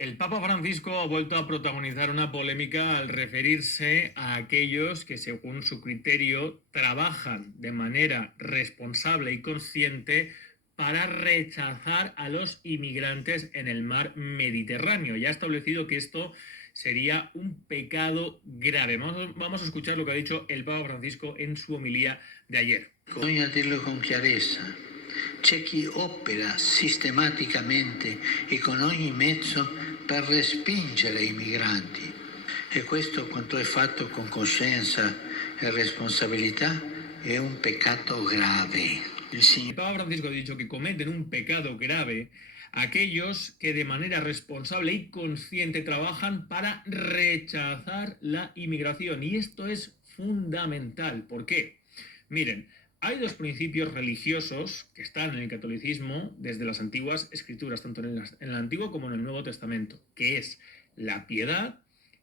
El Papa Francisco ha vuelto a protagonizar una polémica al referirse a aquellos que, según su criterio, trabajan de manera responsable y consciente para rechazar a los inmigrantes en el mar Mediterráneo. Ya ha establecido que esto sería un pecado grave. Vamos a escuchar lo que ha dicho el Papa Francisco en su homilía de ayer. Bisogna dirlo con chiarezza. C'è chi opera sistematicamente e con ogni mezzo per respingere i migranti. E questo, quanto è fatto con coscienza e responsabilità, è un peccato grave. El Papa Francisco ha dicho que cometen un pecado grave aquellos que de manera responsable y consciente trabajan para rechazar la inmigración. Y esto es fundamental. ¿Por qué? Miren, hay dos principios religiosos que están en el catolicismo desde las antiguas escrituras, tanto en el Antiguo como en el Nuevo Testamento, que es la piedad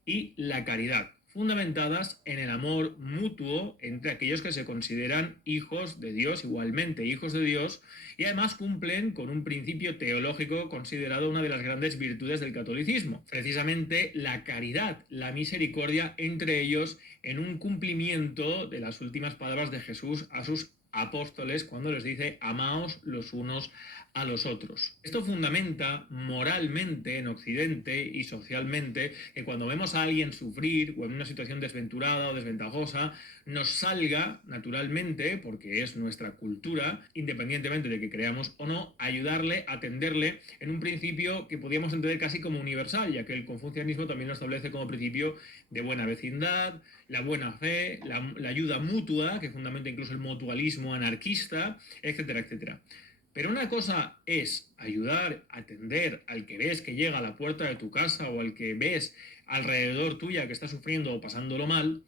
y la caridad, fundamentadas en el amor mutuo entre aquellos que se consideran hijos de Dios, igualmente hijos de Dios, y además cumplen con un principio teológico considerado una de las grandes virtudes del catolicismo, precisamente la caridad, la misericordia entre ellos, en un cumplimiento de las últimas palabras de Jesús a sus apóstoles cuando les dice: amaos los unos a los otros. Esto fundamenta moralmente en Occidente y socialmente que cuando vemos a alguien sufrir o en una situación desventurada o desventajosa, nos salga naturalmente, porque es nuestra cultura, independientemente de que creamos o no, ayudarle, atenderle en un principio que podríamos entender casi como universal, ya que el confucianismo también lo establece como principio de buena vecindad, la buena fe, la ayuda mutua, que fundamenta incluso el mutualismo anarquista, etcétera, etcétera. Pero una cosa es ayudar, atender al que ves que llega a la puerta de tu casa o al que ves alrededor tuya que está sufriendo o pasándolo mal,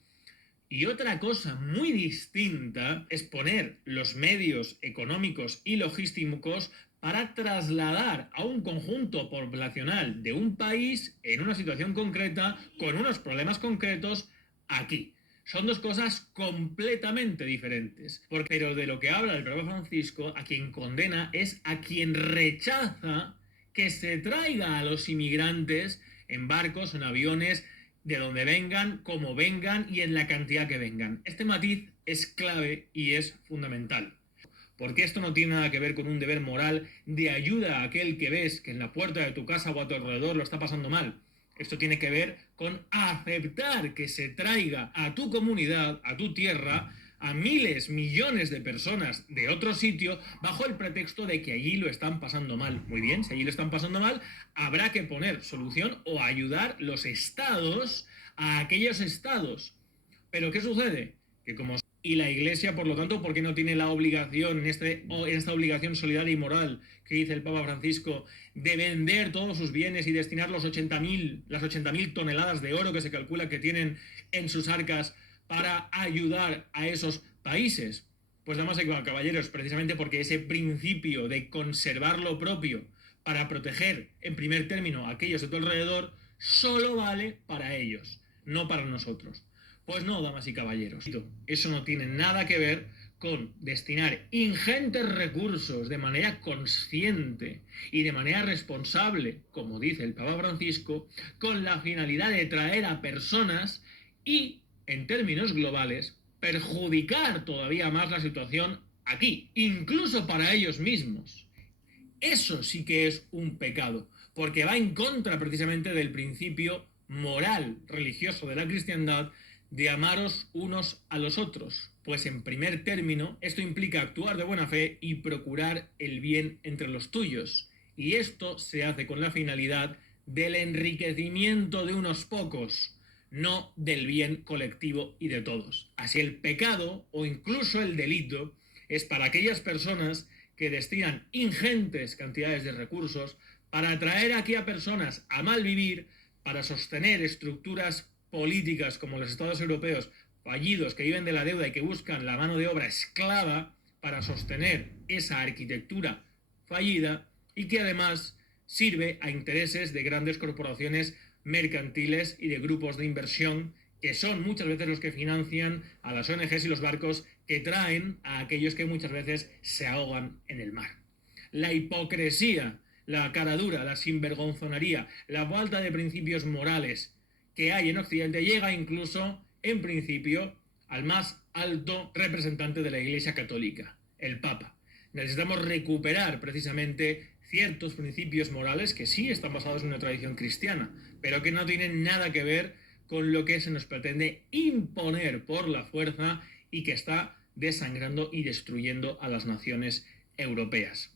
y otra cosa muy distinta es poner los medios económicos y logísticos para trasladar a un conjunto poblacional de un país en una situación concreta, con unos problemas concretos, aquí. Son dos cosas completamente diferentes. Pero de lo que habla el Papa Francisco, a quien condena es a quien rechaza que se traiga a los inmigrantes en barcos, en aviones, de donde vengan, como vengan y en la cantidad que vengan. Este matiz es clave y es fundamental. Porque esto no tiene nada que ver con un deber moral de ayuda a aquel que ves que en la puerta de tu casa o a tu alrededor lo está pasando mal. Esto tiene que ver con aceptar que se traiga a tu comunidad, a tu tierra, a miles, millones de personas de otro sitio bajo el pretexto de que allí lo están pasando mal. Muy bien, si allí lo están pasando mal, habrá que poner solución o ayudar los estados a aquellos estados. Pero ¿qué sucede? Que como... Y la Iglesia, por lo tanto, ¿por qué no tiene la obligación, en esta obligación solidaria y moral que dice el Papa Francisco, de vender todos sus bienes y destinar las 80.000 toneladas de oro que se calcula que tienen en sus arcas para ayudar a esos países? Pues damas y caballeros, precisamente porque ese principio de conservar lo propio para proteger, en primer término, a aquellos de tu alrededor, solo vale para ellos, no para nosotros. Pues no, damas y caballeros, eso no tiene nada que ver con destinar ingentes recursos de manera consciente y de manera responsable, como dice el Papa Francisco, con la finalidad de traer a personas y, en términos globales, perjudicar todavía más la situación aquí, incluso para ellos mismos. Eso sí que es un pecado, porque va en contra precisamente del principio moral religioso de la cristiandad de amaros unos a los otros, pues en primer término esto implica actuar de buena fe y procurar el bien entre los tuyos, y esto se hace con la finalidad del enriquecimiento de unos pocos, no del bien colectivo y de todos. Así el pecado o incluso el delito es para aquellas personas que destinan ingentes cantidades de recursos para atraer aquí a personas a mal vivir, para sostener estructuras políticas como los estados europeos fallidos que viven de la deuda y que buscan la mano de obra esclava para sostener esa arquitectura fallida, y que además sirve a intereses de grandes corporaciones mercantiles y de grupos de inversión que son muchas veces los que financian a las ONGs y los barcos que traen a aquellos que muchas veces se ahogan en el mar. La hipocresía, la cara dura, la sinvergonzonería, la falta de principios morales que hay en Occidente llega incluso, en principio, al más alto representante de la Iglesia Católica, el Papa. Necesitamos recuperar precisamente ciertos principios morales que sí están basados en una tradición cristiana, pero que no tienen nada que ver con lo que se nos pretende imponer por la fuerza y que está desangrando y destruyendo a las naciones europeas.